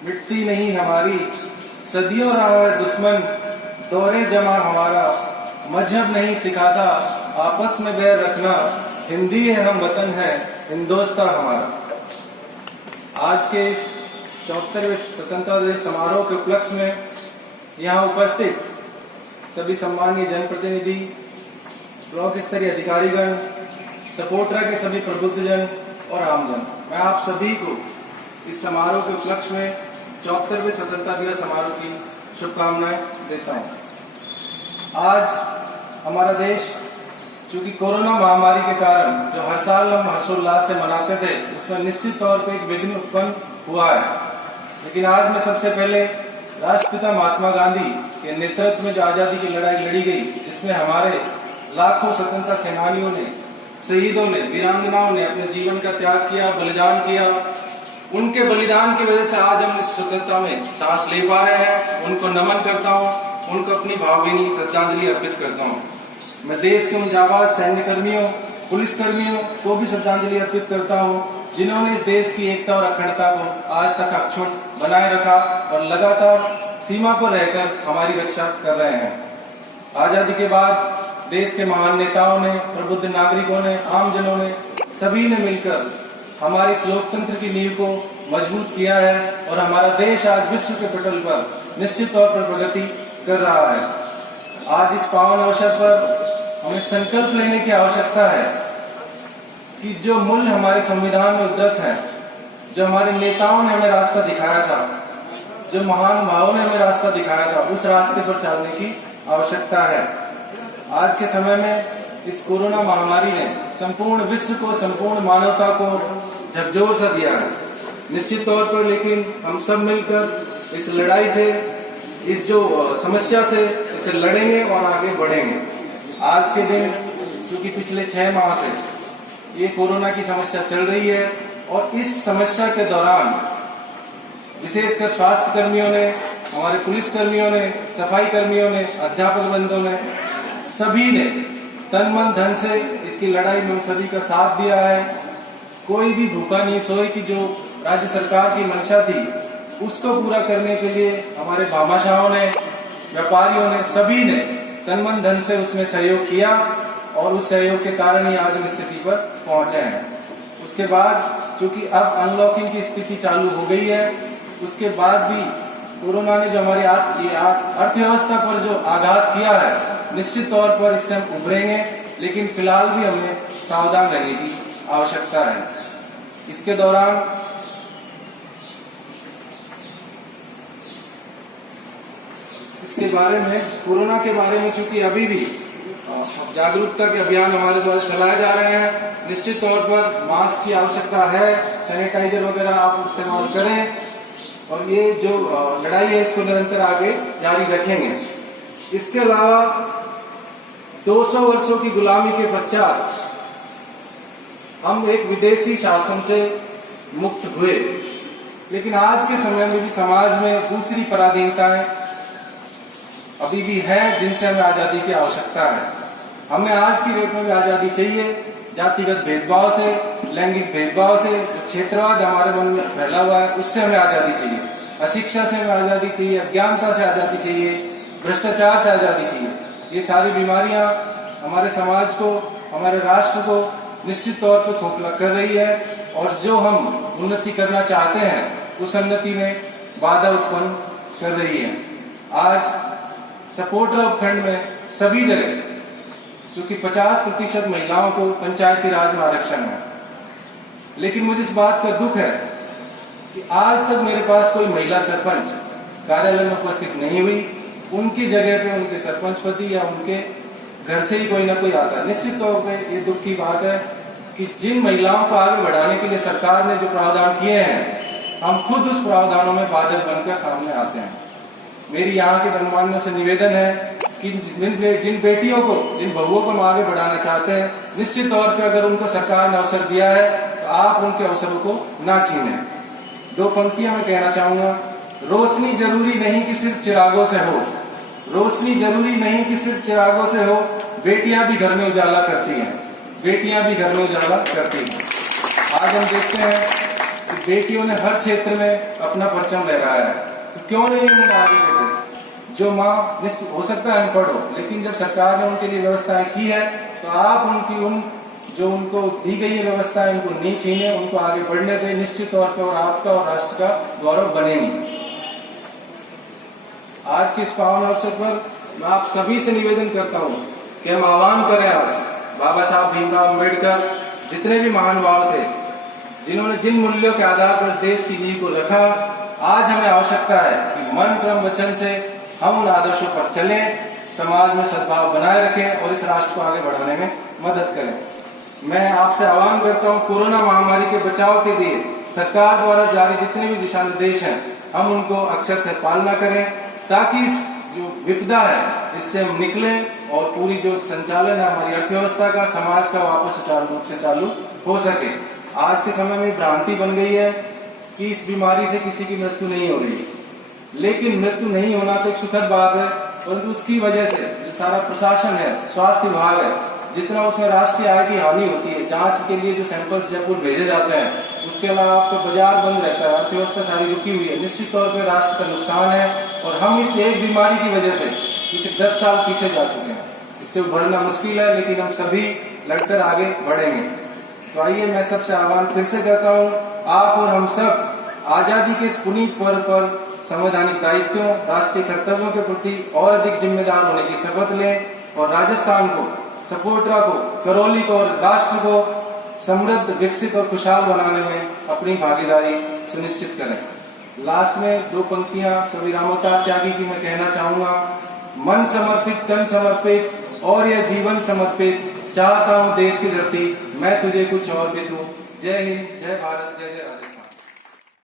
मिटती नहीं हमारी, सदियों रहा है दुश्मन, दौरे जमा हमारा। मजहब नहीं सिखाता आपस में बैर रखना, हिंदी है हम वतन है हिंदोस्तां हमारा। आज के इस 74वें स्वतंत्रता दिवस समारोह के उपलक्ष्य में यहाँ उपस्थित सभी सम्मानीय जनप्रतिनिधि, ब्लॉक स्तरीय अधिकारीगण, सपोर्टरा के सभी प्रबुद्धजन और आमजन, मैं आप सभी को इस समारोह के उपलक्ष्य में 74वें स्वतंत्रता दिवस समारोह की शुभकामनाएं देता हूं। आज हमारा देश चूंकि कोरोना महामारी के कारण जो हर साल हम हर्षोल्लास से मनाते थे, उसमें निश्चित तौर पर एक विघ्न उत्पन्न हुआ है। लेकिन आज मैं सबसे पहले राष्ट्रपिता महात्मा गांधी के नेतृत्व में जो आजादी की लड़ाई लड़ी गई, इसमें हमारे लाखों स्वतंत्रता सेनानियों ने, शहीदों ने, वीरांगनाओं ने अपने जीवन का त्याग किया, बलिदान किया। उनके बलिदान की वजह से आज हम इस स्वतंत्रता में सांस ले पा रहे हैं। उनको नमन करता हूं, उनको अपनी भावभीनी श्रद्धांजलि अर्पित करता हूं। मैं देश के उन जाबाज सैन्य कर्मियों, पुलिस कर्मियों को भी श्रद्धांजलि अर्पित करता हूं, जिन्होंने इस देश की एकता और अखंडता को आज तक अक्षुण्ण बनाए रखा और लगातार सीमा पर रहकर हमारी रक्षा कर रहे हैं। आजादी के बाद देश के महान नेताओं ने, प्रबुद्ध नागरिकों ने, आमजनों ने, सभी ने मिलकर हमारी इस लोकतंत्र की नींव को मजबूत किया है और हमारा देश आज विश्व के पटल पर निश्चित तौर पर प्रगति कर रहा है। आज इस पावन अवसर पर हमें संकल्प लेने की आवश्यकता है कि जो मूल्य हमारे संविधान में उद्धृत है, जो हमारे नेताओं ने हमें रास्ता दिखाया था, जो महान भावों ने हमें रास्ता दिखाया था, उस रास्ते पर चलने की आवश्यकता है। आज के समय में इस कोरोना महामारी ने संपूर्ण विश्व को, संपूर्ण मानवता को झकझोर सा दिया है निश्चित तौर पर। लेकिन हम सब मिलकर इस लड़ाई से, इस जो समस्या से, इसे लड़ेंगे और आगे बढ़ेंगे। आज के दिन क्योंकि पिछले 6 माह से ये कोरोना की समस्या चल रही है और इस समस्या के दौरान विशेषकर स्वास्थ्य कर्मियों ने, हमारे पुलिस कर्मियों ने, सफाई कर्मियों ने, अध्यापक बंधुओं ने, सभी ने तन मन धन से इसकी लड़ाई में सभी का साथ दिया है। कोई भी भूखा नहीं सोए कि जो राज्य सरकार की मंशा थी उसको पूरा करने के लिए हमारे भामाशाहों ने, व्यापारियों ने, सभी ने तन मन धन से उसमें सहयोग किया और उस सहयोग के कारण ही आज हम स्थिति पर पहुंचे हैं। उसके बाद चूंकि अब अनलॉकिंग की स्थिति चालू हो गई है, उसके बाद भी कोरोना ने जो हमारी अर्थव्यवस्था पर जो आघात किया है, निश्चित तौर पर इससे हम उभरेंगे। लेकिन फिलहाल भी हमें सावधान रहने की आवश्यकता है। इसके दौरान इसके बारे में, कोरोना के बारे में चूंकि अभी भी जागरूकता के अभियान हमारे द्वारा चलाए जा रहे हैं, निश्चित तौर पर मास्क की आवश्यकता है, सैनिटाइजर वगैरह आप इस्तेमाल करें और ये जो लड़ाई है इसको निरंतर आगे जारी रखेंगे। इसके अलावा 200 वर्षों की गुलामी के पश्चात हम एक विदेशी शासन से मुक्त हुए, लेकिन आज के समय में भी समाज में दूसरी पराधीनताएं अभी भी हैं जिनसे हमें आजादी की आवश्यकता है। हमें आज की डेट में भी आजादी चाहिए। जातिगत भेदभाव से, लैंगिक भेदभाव से, जो क्षेत्रवाद हमारे मन में फैला हुआ है, उससे हमें आजादी चाहिए। अशिक्षा से हमें आजादी चाहिए, अज्ञानता से आजादी चाहिए, भ्रष्टाचार से आजादी चाहिए। ये सारी बीमारियां हमारे समाज को, हमारे राष्ट्र को निश्चित तौर पर खोखला कर रही है और जो हम उन्नति करना चाहते हैं उस उन्नति में बाधा उत्पन्न कर रही है। आज सपोर्टर उपखंड में सभी जगह चूंकि 50% महिलाओं को पंचायती राज में आरक्षण है, लेकिन मुझे इस बात का दुख है कि आज तक मेरे पास कोई महिला सरपंच कार्यालय में उपस्थित नहीं हुई। उनकी जगह पे उनके सरपंच पति या उनके घर से ही कोई ना कोई आता है। निश्चित तौर पे ये दुख की बात है कि जिन महिलाओं को आगे बढ़ाने के लिए सरकार ने जो प्रावधान किए हैं, हम खुद उस प्रावधानों में बादल बनकर सामने आते हैं। मेरी यहाँ के गणमान्यों से निवेदन है कि जिन बेटियों को, जिन बहुओं को हम आगे बढ़ाना चाहते हैं, निश्चित तौर पे अगर उनको सरकार ने अवसर दिया है तो आप उनके अवसरों को ना छीनें। 2 पंक्तियां मैं कहना चाहूंगा। रोशनी जरूरी नहीं कि सिर्फ चिरागों से हो, रोशनी जरूरी नहीं कि सिर्फ चिरागों से हो, बेटियां भी घर में उजाला करती हैं, बेटियां भी घर में उजाला करती हैं। आज हम देखते हैं कि बेटियों ने हर क्षेत्र में अपना परचम लहराया है, तो क्यों नहीं उन्हें आगे बेटे? जो माँ हो सकता है अनपढ़ हो, लेकिन जब सरकार ने उनके लिए व्यवस्थाएं की है तो आप उनकी जो उनको दी गई है व्यवस्थाएं, उनको नहीं छीने, उनको आगे बढ़ने दें निश्चित तौर पर, और आपका और राष्ट्र का गौरव बनेंगी। आज के इस पावन अवसर पर मैं आप सभी से निवेदन करता हूँ कि हम आह्वान करें आज बाबा साहब भीमराव अम्बेडकर, जितने भी महानुभाव थे, जिन्होंने जिन मूल्यों के आधार पर इस देश की नींव को रखा, आज हमें आवश्यकता है कि मन क्रम वचन से हम उन आदर्शों पर चलें, समाज में सद्भाव बनाए रखें और इस राष्ट्र को आगे बढ़ाने में मदद करें। मैं आपसे आह्वान करता हूं, कोरोना महामारी के बचाव के लिए सरकार द्वारा जारी जितने भी दिशा निर्देश हैं, हम उनको अक्षर से पालना करें, ताकि इस जो विपदा है इससे हम निकलें और पूरी जो संचालन है हमारी अर्थव्यवस्था का, समाज का, वापस सुचारू रूप से चालू हो सके। आज के समय में भ्रांति बन गई है कि इस बीमारी से किसी की मृत्यु नहीं हो रही, लेकिन मृत्यु नहीं होना तो एक सुखद बात है, परंतु उसकी वजह से जो सारा प्रशासन है, स्वास्थ्य विभाग है, जितना उसमें राष्ट्रीय आय की हानि होती है, जांच के लिए जो सैंपल्स जयपुर भेजे जाते हैं, उसके अलावा आपका बाजार बंद रहता है, अर्थव्यवस्था सारी रुकी हुई है, निश्चित तौर पर राष्ट्र का नुकसान है। और हम इस एक बीमारी की वजह से पिछले 10 साल पीछे जा चुके हैं, इससे उभरना मुश्किल है, लेकिन हम सभी लड़कर आगे बढ़ेंगे। तो आइए मैं सबसे आह्वान फिर से करता हूँ, आप और हम सब आजादी के इस पुनीत पर्व पर संवैधानिक दायित्वों, राष्ट्रीय कर्तव्यों के प्रति और अधिक जिम्मेदार होने की शपथ लें और राजस्थान को, सपोट्रा को, करौली को और राष्ट्र को समृद्ध, विकसित और खुशहाल बनाने में अपनी भागीदारी सुनिश्चित करें। लास्ट में 2 पंक्तियां कवि रामोतार त्यागी की मैं कहना चाहूंगा, मन समर्पित, तन समर्पित और यह जीवन समर्पित, चाहता हूं देश की धरती, मैं तुझे कुछ और भी दूं। जय हिंद, जय भारत, जय जय राजस्थान।